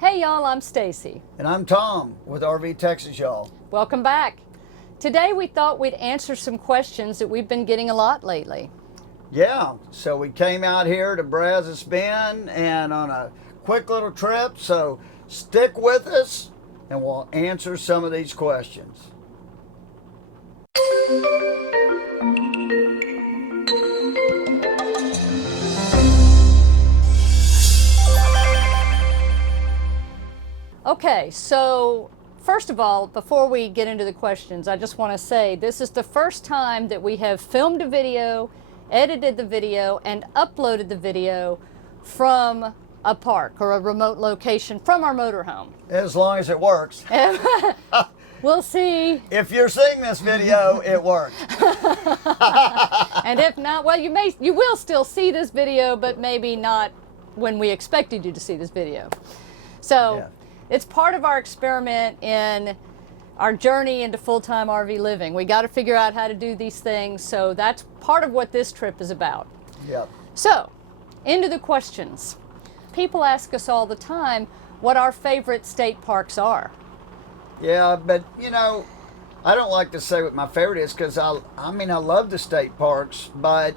Hey y'all, I'm Stacy. And I'm Tom with RV Texas, y'all. Welcome back. Today we thought we'd answer some questions that we've been getting a lot lately. Yeah, so we came out here to Brazos Bend and on a quick little trip, so stick with us and we'll answer some of these questions. Okay, so first of all, before we get into the questions, I just want to say this is the first time that we have filmed a video, edited the video, and uploaded the video from a park or a remote location from our motorhome. As long as it works. We'll see. If you're seeing this video, it worked. And if not, well, you will still see this video, but maybe not when we expected you to see this video. So. Yeah. It's part of our experiment in our journey into full-time RV living. We got to figure out how to do these things, so that's part of what this trip is about. Yep. So, into the questions. People ask us all the time what our favorite state parks are. Yeah, but you know, I don't like to say what my favorite is because I love the state parks, but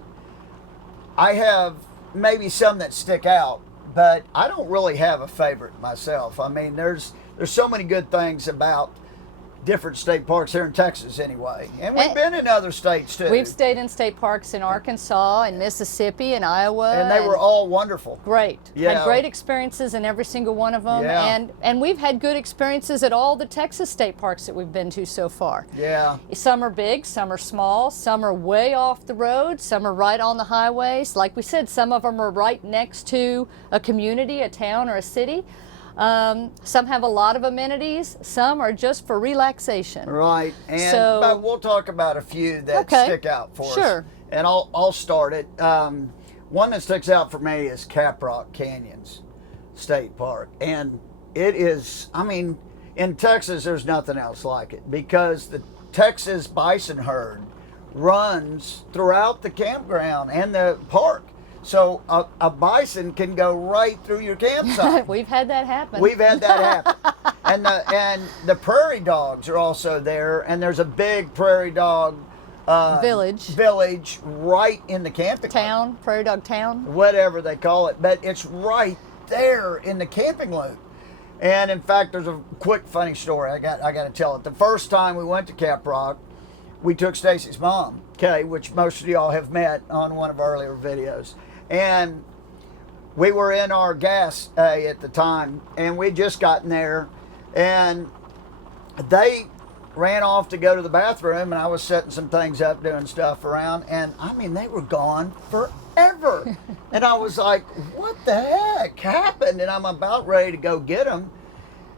I have maybe some that stick out. But I don't really have a favorite myself. I mean, there's so many good things about different state parks here in Texas anyway. And we've been in other states too. We've stayed in state parks in Arkansas and Mississippi and Iowa. And they were all wonderful. Great. Yeah. Had great experiences in every single one of them. Yeah. And we've had good experiences at all the Texas state parks that we've been to so far. Yeah. Some are big, some are small, some are way off the road, some are right on the highways. Like we said, some of them are right next to a community, a town, or a city. Some have a lot of amenities. Some are just for relaxation. Right, but we'll talk about a few that stick out for us. Sure. And I'll start it. One that sticks out for me is Caprock Canyons State Park, and it is. I mean, in Texas, there's nothing else like it because the Texas bison herd runs throughout the campground and the park. So a bison can go right through your campsite. We've had that happen. We've had that happen. And the prairie dogs are also there, and there's a big prairie dog village right in the camping town, prairie dog town, whatever they call it. But it's right there in the camping loop. And in fact, there's a quick funny story. I got to tell it. The first time we went to Caprock, we took Stacy's mom, Kay, which most of y'all have met on one of our earlier videos. And we were in our gas at the time, and we'd just gotten there, and they ran off to go to the bathroom, and I was setting some things up, doing stuff around, and I mean, they were gone forever. And I was like, what the heck happened? And I'm about ready to go get them,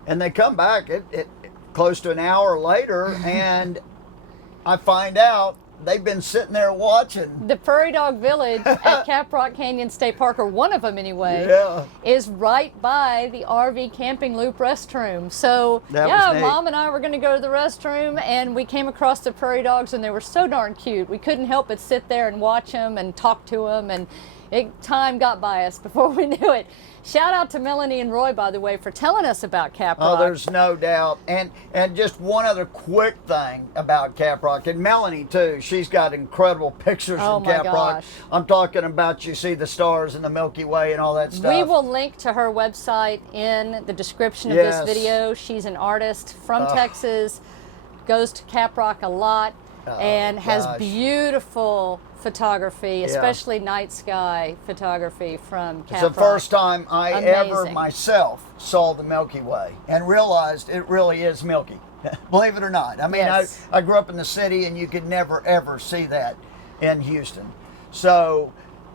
and they come back close to an hour later, and I find out they've been sitting there watching. The Prairie Dog Village at Caprock Canyon State Park, or one of them anyway, is right by the RV camping loop restroom. So Mom and I were going to go to the restroom, and we came across the prairie dogs, and they were so darn cute. We couldn't help but sit there and watch them and talk to them, and time got by us before we knew it. Shout out to Melanie and Roy, by the way, for telling us about Caprock. Oh, there's no doubt. And just one other quick thing about Caprock, and Melanie too, she's got incredible pictures from Caprock. Gosh. I'm talking about, you see the stars and the Milky Way and all that stuff. We will link to her website in the description of this video. She's an artist from Texas, goes to Caprock a lot, and has beautiful photography, especially night sky photography from Caprock. It's the first time I ever myself saw the Milky Way and realized it really is milky. Believe it or not. I mean, I grew up in the city, and you could never ever see that in Houston. So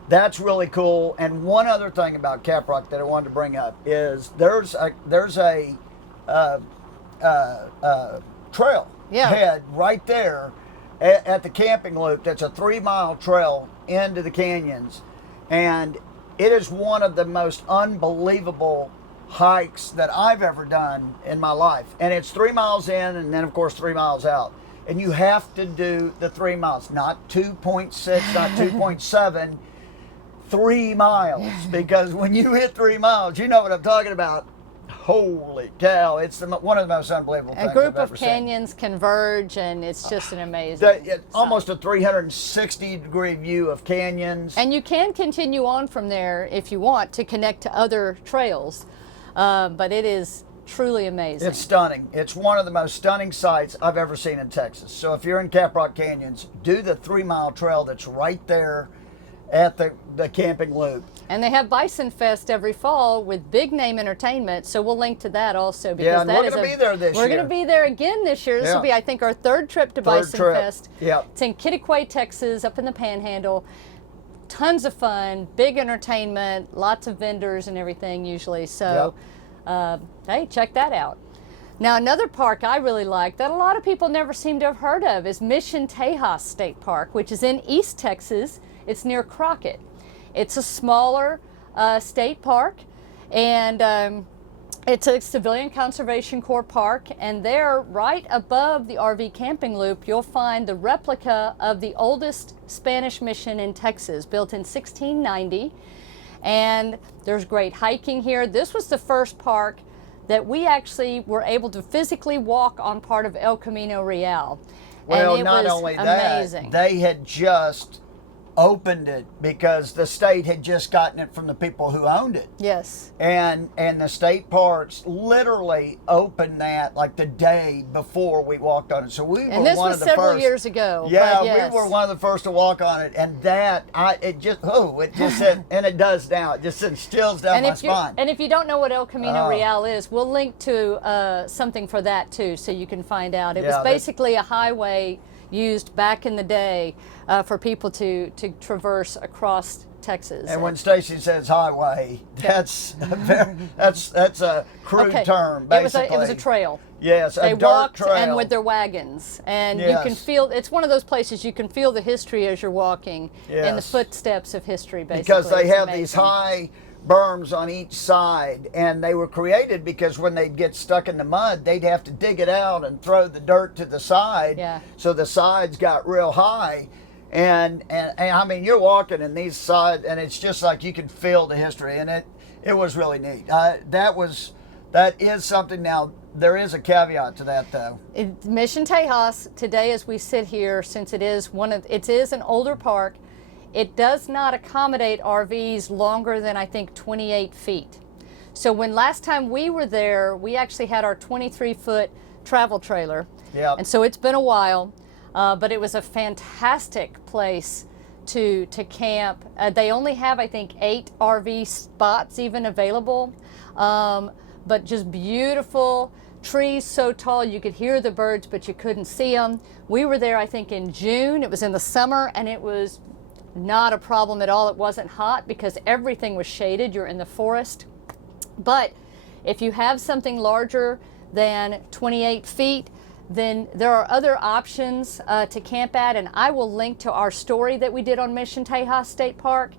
that's really cool. And one other thing about Caprock that I wanted to bring up is there's a trail head right there at the camping loop. That's a 3-mile trail into the canyons, and it is one of the most unbelievable hikes that I've ever done in my life. And it's 3 miles in, and then of course 3 miles out, and you have to do the 3 miles, not 2.6, not 2.7, 3 miles, because when you hit 3 miles, you know what I'm talking about. holy cow! It's one of the most unbelievable things A group I've ever of canyons converge, and it's just an amazing. Almost a 360-degree view of canyons. And you can continue on from there if you want to connect to other trails, but it is truly amazing. It's stunning. It's one of the most stunning sights I've ever seen in Texas. So if you're in Caprock Canyons, do the 3-mile trail that's right there at the camping loop. And they have Bison Fest every fall with big name entertainment, so we'll link to that also. Because we're going to be there this year. We're going to be there again this year. This will be, I think, our third trip to Bison Fest. Yeah. It's in Kittiquay, Texas, up in the Panhandle. Tons of fun, big entertainment, lots of vendors and everything usually. So, hey, check that out. Now, another park I really like that a lot of people never seem to have heard of is Mission Tejas State Park, which is in East Texas. It's near Crockett. It's a smaller state park, and it's a Civilian Conservation Corps park, and there, right above the RV camping loop, you'll find the replica of the oldest Spanish mission in Texas, built in 1690, and there's great hiking here. This was the first park that we actually were able to physically walk on part of El Camino Real. Well, and it not was only amazing. that, they had just opened it because the state had just gotten it from the people who owned it. Yes. And the state parks literally opened that like the day before we walked on it. So we were one of the first. And this was several years ago. Yeah, but yes. we were one of the first to walk on it, and it just said, and it does now. It just chills down my spine. And if you don't know what El Camino Real is, we'll link to something for that too, so you can find out. It was basically a highway used back in the day for people to traverse across Texas. And when Stacy says highway, that's a crude term, basically. It was a trail. Yes, they a dirt trail. And with their wagons, and you can feel. It's one of those places you can feel the history as you're walking, in the footsteps of history, basically. Because they have these high berms on each side, and they were created because when they'd get stuck in the mud, they'd have to dig it out and throw the dirt to the side. Yeah. So the sides got real high, and I mean, you're walking in these sides, and it's just like you can feel the history, and it was really neat. That is something. Now there is a caveat to that, though. Mission Tejas today, as we sit here, since it is an older park. It does not accommodate RVs longer than, I think, 28 feet. So when last time we were there, we actually had our 23-foot travel trailer. Yeah. And so it's been a while, but it was a fantastic place to camp. They only have, I think, 8 RV spots even available, but just beautiful. Trees so tall you could hear the birds, but you couldn't see them. We were there, I think, in June. It was in the summer, and it was not a problem at all. It wasn't hot because everything was shaded. You're in the forest. But if you have something larger than 28 feet, then there are other options to camp at, and I will link to our story that we did on Mission Tejas State Park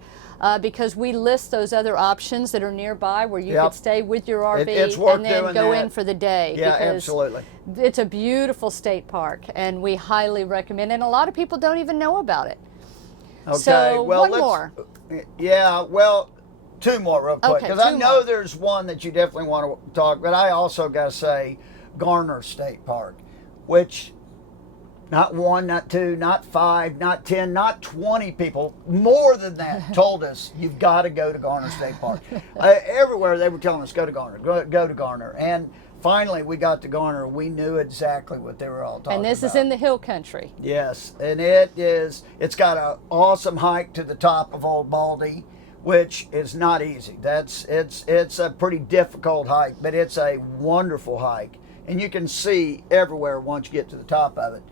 because we list those other options that are nearby where you could stay with your RV and then go in for the day. Yeah, because absolutely. It's a beautiful state park, and we highly recommend it, and a lot of people don't even know about it. Okay, so well, one more. Yeah, well, 2 more real quick, because I know more. there's one that you definitely want to talk, but I also got to say Garner State Park, which not 1, not 2, not 5, not 10, not 20 people, more than that, told us you've got to go to Garner State Park. Everywhere they were telling us, go to Garner, go to Garner. And finally, we got to Garner. We knew exactly what they were all talking about. And this is in the hill country. Yes, and it's got an awesome hike to the top of Old Baldy, which is not easy. It's a pretty difficult hike, but it's a wonderful hike. And you can see everywhere once you get to the top of it.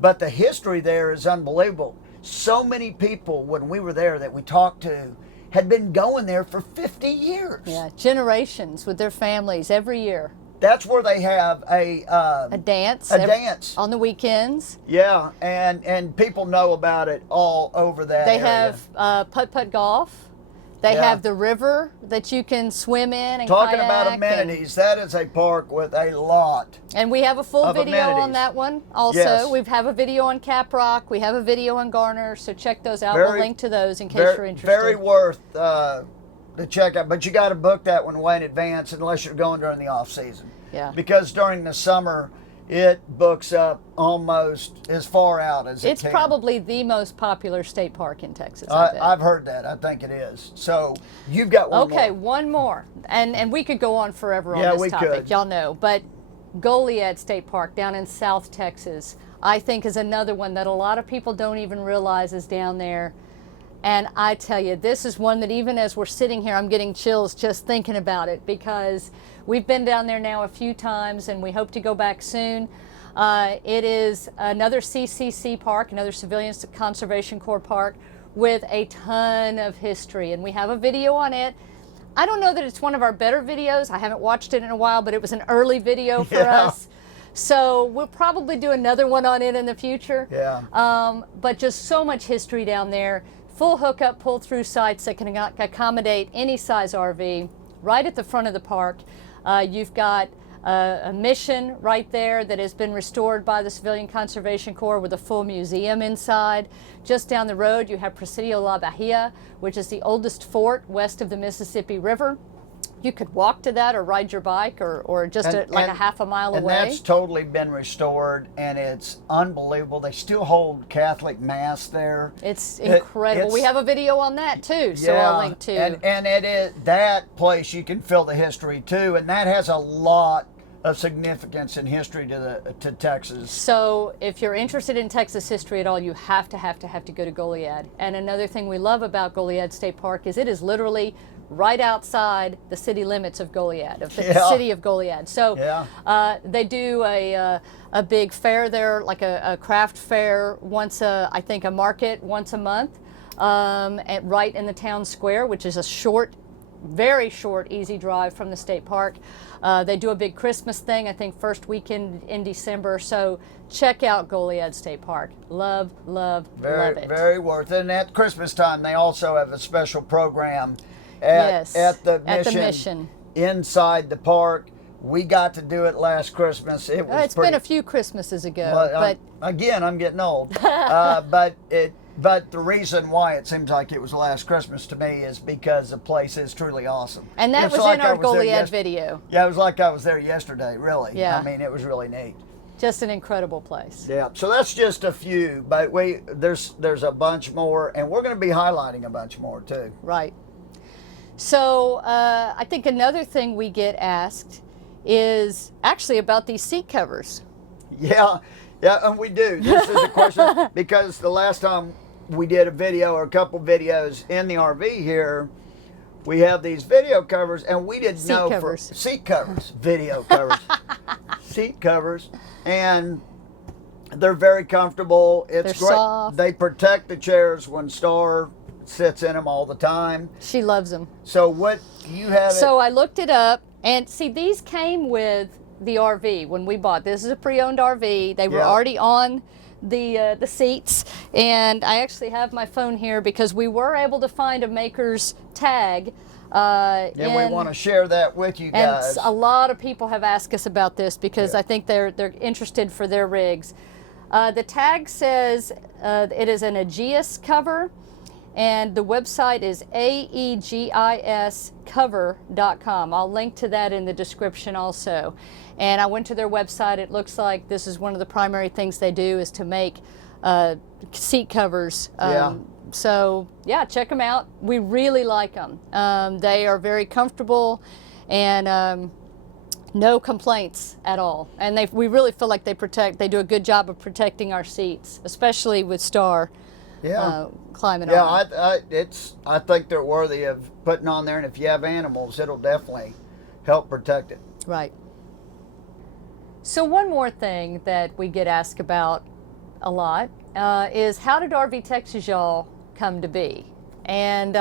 But the history there is unbelievable. So many people, when we were there that we talked to, had been going there for 50 years. Yeah, generations with their families every year. That's where they have a dance. Dance on the weekends. Yeah, and people know about it all over that They area. have putt-putt golf. They have the river that you can swim in and Talking kayak about amenities, that is a park with a lot. And we have a full video amenities. on that one also. Yes. We have a video on Caprock. We have a video on Garner, so check those out. We'll link to those in case you're interested. Very worth to check out. But you got to book that one way in advance unless you're going during the off season. Yeah. Because during the summer, it books up almost as far out as it It's can. probably the most popular state park in Texas. I've heard that. I think it is. So you've got one more. Okay, one more. And we could go on forever on Yeah, this we topic. could. Y'all know. But Goliad State Park down in South Texas, I think is another one that a lot of people don't even realize is down there. And I tell you, this is one that even as we're sitting here, I'm getting chills just thinking about it, because we've been down there now a few times and we hope to go back soon. It is another CCC park, another Civilian Conservation Corps park with a ton of history. And we have a video on it. I don't know that it's one of our better videos. I haven't watched it in a while, but it was an early video for us. So we'll probably do another one on it in the future. Yeah. But just so much history down there. Full hookup, pull-through sites that can accommodate any size RV right at the front of the park. You've got a Mission right there that has been restored by the Civilian Conservation Corps with a full museum inside. Just down the road, you have Presidio La Bahia, which is the oldest fort west of the Mississippi River. You could walk to that or ride your bike or just like a half a mile away. And that's totally been restored, and it's unbelievable. They still hold Catholic Mass there. It's incredible. We have a video on that too, so yeah, I'll link to. And it is, that place you can feel the history too, and that has a lot of significance in history to Texas. So if you're interested in Texas history at all, you have to go to Goliad. And another thing we love about Goliad State Park is it is literally right outside the city limits of Goliad, of the city of Goliad. So they do a big fair there, like a craft fair I think a market once a month, right in the town square, which is a short, very short, easy drive from the state park. They do a big Christmas thing, I think first weekend in December. So check out Goliad State Park. Love it. Very worth it. And at Christmas time, they also have a special program at the Mission inside the park. We got to do it last Christmas. It's been a few Christmases ago, but again, I'm getting old. But the reason why it seems like it was last Christmas to me is because the place is truly awesome. And that was in our Goliad video. Yeah, it was like I was there yesterday, really. Yeah. I mean, it was really neat. Just an incredible place. Yeah, so that's just a few, but there's a bunch more, and we're going to be highlighting a bunch more too. Right. So I think another thing we get asked is actually about these seat covers. Yeah, and we do. This is a question because the last time we did a video or a couple videos in the RV here, we have these video covers, and we didn't know for seat covers, video covers, seat covers, and they're very comfortable. It's they're great. Soft. They protect the chairs when Star sits in them all the time. She loves them. So what you have? So I looked it up, and see, these came with the RV when we bought. This is a pre-owned RV. They were already on the seats, and I actually have my phone here because we were able to find a maker's tag. And we want to share that with you guys. And a lot of people have asked us about this because I think they're interested for their rigs. The tag says it is an Aegeus cover, and the website is aegiscover.com. I'll link to that in the description also. And I went to their website. It looks like this is one of the primary things they do is to make seat covers. So yeah, check them out. We really like them. They are very comfortable and no complaints at all. And we really feel like they do a good job of protecting our seats, especially with Star climbing on. I think they're worthy of putting on there, and if you have animals, it'll definitely help protect it. Right. So one more thing that we get asked about a lot is how did RV Texas y'all come to be? And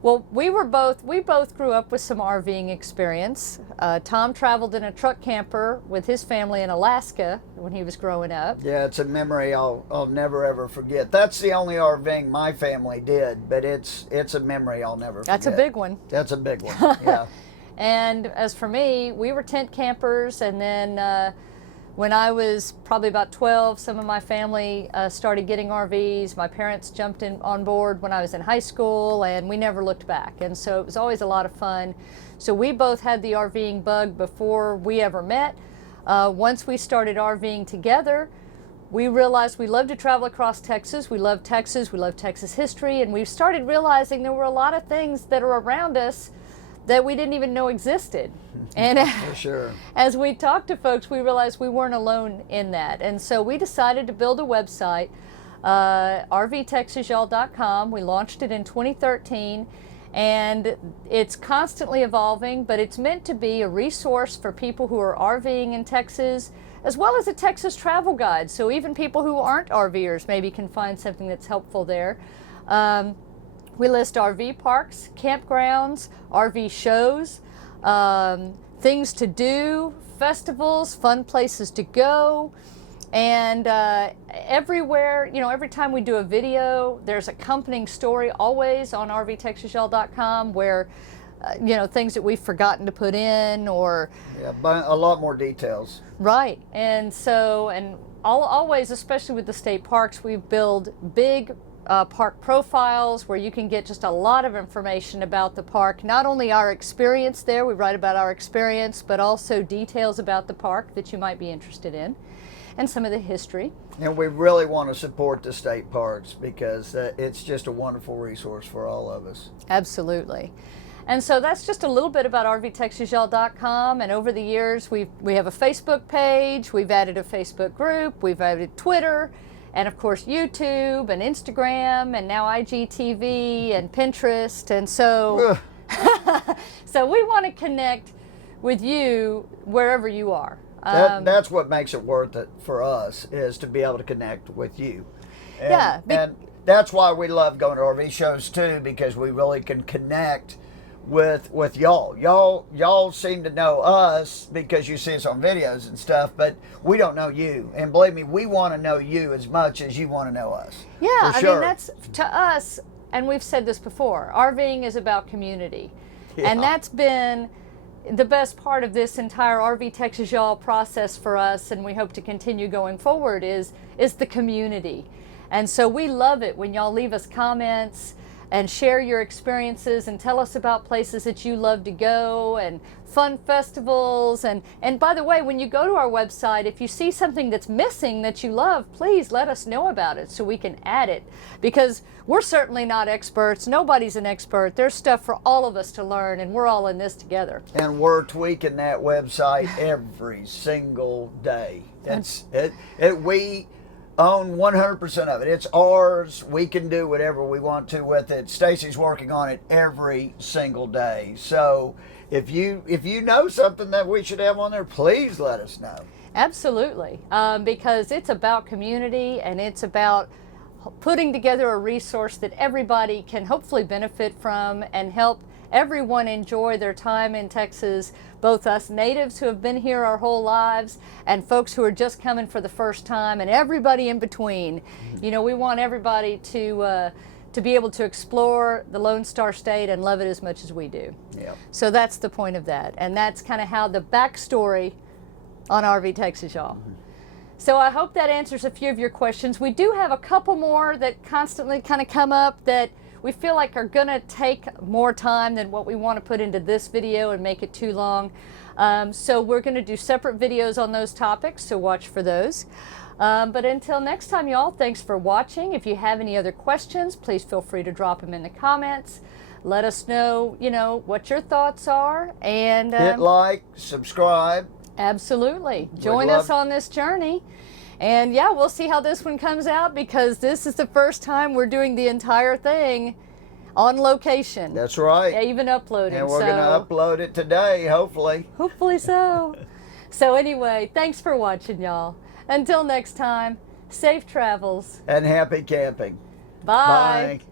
well, we both grew up with some RVing experience. Tom traveled in a truck camper with his family in Alaska when he was growing up. Yeah, it's a memory I'll never ever forget. That's the only RVing my family did, but it's a memory I'll never forget. That's a big one. That's a big one. Yeah. And as for me, we were tent campers, and then When I was probably about 12, some of my family started getting RVs. My parents jumped in on board when I was in high school, and we never looked back. And so it was always a lot of fun. So we both had the RVing bug before we ever met. Once we started RVing together, we realized we loved to travel across Texas. We love Texas. We love Texas history. And we started realizing there were a lot of things that are around us that we didn't even know existed. And For sure. As we talked to folks, we realized we weren't alone in that. And so we decided to build a website, rvtexasyall.com. We launched it in 2013, and it's constantly evolving, but it's meant to be a resource for people who are RVing in Texas, as well as a Texas travel guide. So even people who aren't RVers maybe can find something that's helpful there. We list RV parks, campgrounds, RV shows, things to do, festivals, fun places to go, and everywhere, every time we do a video, there's accompanying story always on rvtexasyall.com where, things that we've forgotten to put in or... Yeah, but a lot more details. Right, and so, always, especially with the state parks, we build big park profiles where you can get just a lot of information about the park. Not only our experience there, we write about our experience, but also details about the park that you might be interested in, and some of the history. And we really want to support the state parks because it's just a wonderful resource for all of us. Absolutely. And so that's just a little bit about rvtexasyall.com. And over the years, we have a Facebook page, we've added a Facebook group, we've added Twitter, and of course YouTube and Instagram and now IGTV and Pinterest. And so, so we want to connect with you wherever you are. That's what makes it worth it for us, is to be able to connect with you. And, and that's why we love going to RV shows too, because we really can connect with y'all. Y'all seem to know us because you see us on videos and stuff, but we don't know you. And believe me, we want to know you as much as you want to know us. Yeah, I mean, that's to us, and we've said this before, RVing is about community. Yeah. And that's been the best part of this entire RV Texas Y'all process for us, and we hope to continue going forward, is the community. And so we love it when y'all leave us comments and share your experiences and tell us about places that you love to go and fun festivals. And by the way, when you go to our website, if you see something that's missing that you love, please let us know about it so we can add it, because we're certainly not experts. Nobody's an expert. There's stuff for all of us to learn, and we're all in this together. And we're tweaking that website every single day. That's it. We own 100% of it. It's ours. We can do whatever we want to with it. Stacy's working on it every single day. So if you know something that we should have on there, please let us know. Absolutely, because it's about community, and it's about putting together a resource that everybody can hopefully benefit from and help everyone enjoy their time in Texas, both us natives who have been here our whole lives and folks who are just coming for the first time, and everybody in between. We want everybody to be able to explore the Lone Star State and love it as much as we do. Yep. So that's the point of that, and that's kind of how the backstory on RV Texas Y'all. So I hope that answers a few of your questions. We do have a couple more that constantly kind of come up that we feel like are going to take more time than what we want to put into this video and make it too long. So we're going to do separate videos on those topics, so watch for those. But until next time, y'all, thanks for watching. If you have any other questions, please feel free to drop them in the comments. Let us know, what your thoughts are. And hit like, subscribe. Absolutely. Join us on this journey. And yeah, we'll see how this one comes out, because this is the first time we're doing the entire thing on location. That's right. Yeah, even uploading. And we're going to upload it today, hopefully. Hopefully so. So anyway, thanks for watching, y'all. Until next time, safe travels. And happy camping. Bye. Bye.